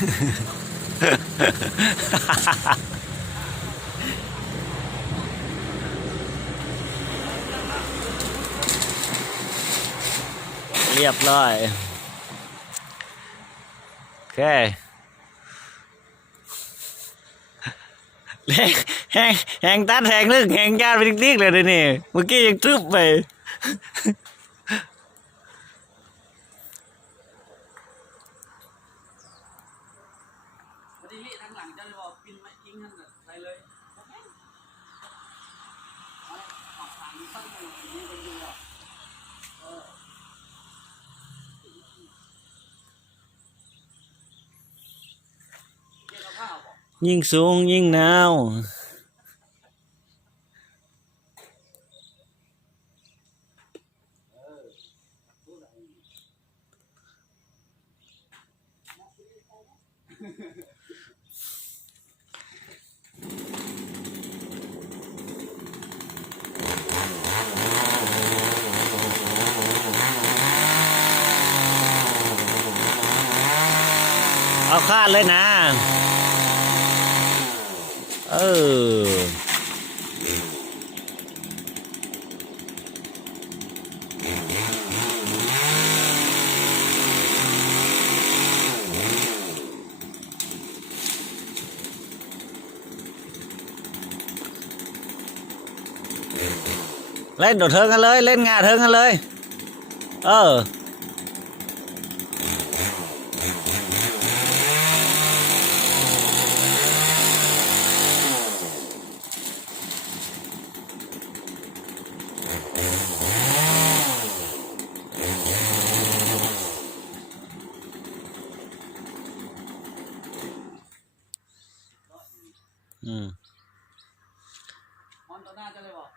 เรียบร้อยโอเคแหงตัดแหงลึกแหงยานไปติ๊กๆเลยนี่เมื่อกี้ยังทึบไปยิ่งสูงยิ่งหนาวเอาคาดเลยนะเล่นโดดเทิงกันเลยเล่นงาเทิงกันเลยมันต่อหน้าจะเลยบอก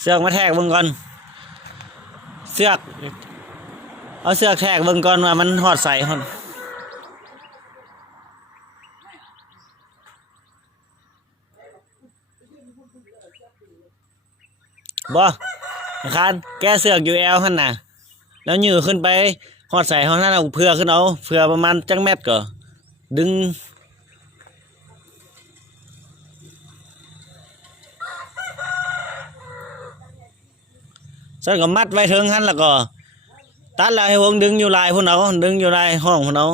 เสือกมาแทกเบิ่งก่อนเสือกเอาเสือกแทกเบิ่งก่อนว่ามันหอดใส่หอดบ่คานแกเสือกอยู่แอลขั้นน่ะแล้วยื้อขึ้นไปหอดใส่หอดนั่นเอาเพื่อขึ้นเอาเพื่อประมาณจังเม็ดก็ดึงใส่ก็มัดไว้ถึงขั้นแล้วก็ตัดแล้วให้วงดึงอยู่ลายพุ่นเอาดึงอยู่ลายห้องพุ่นเอา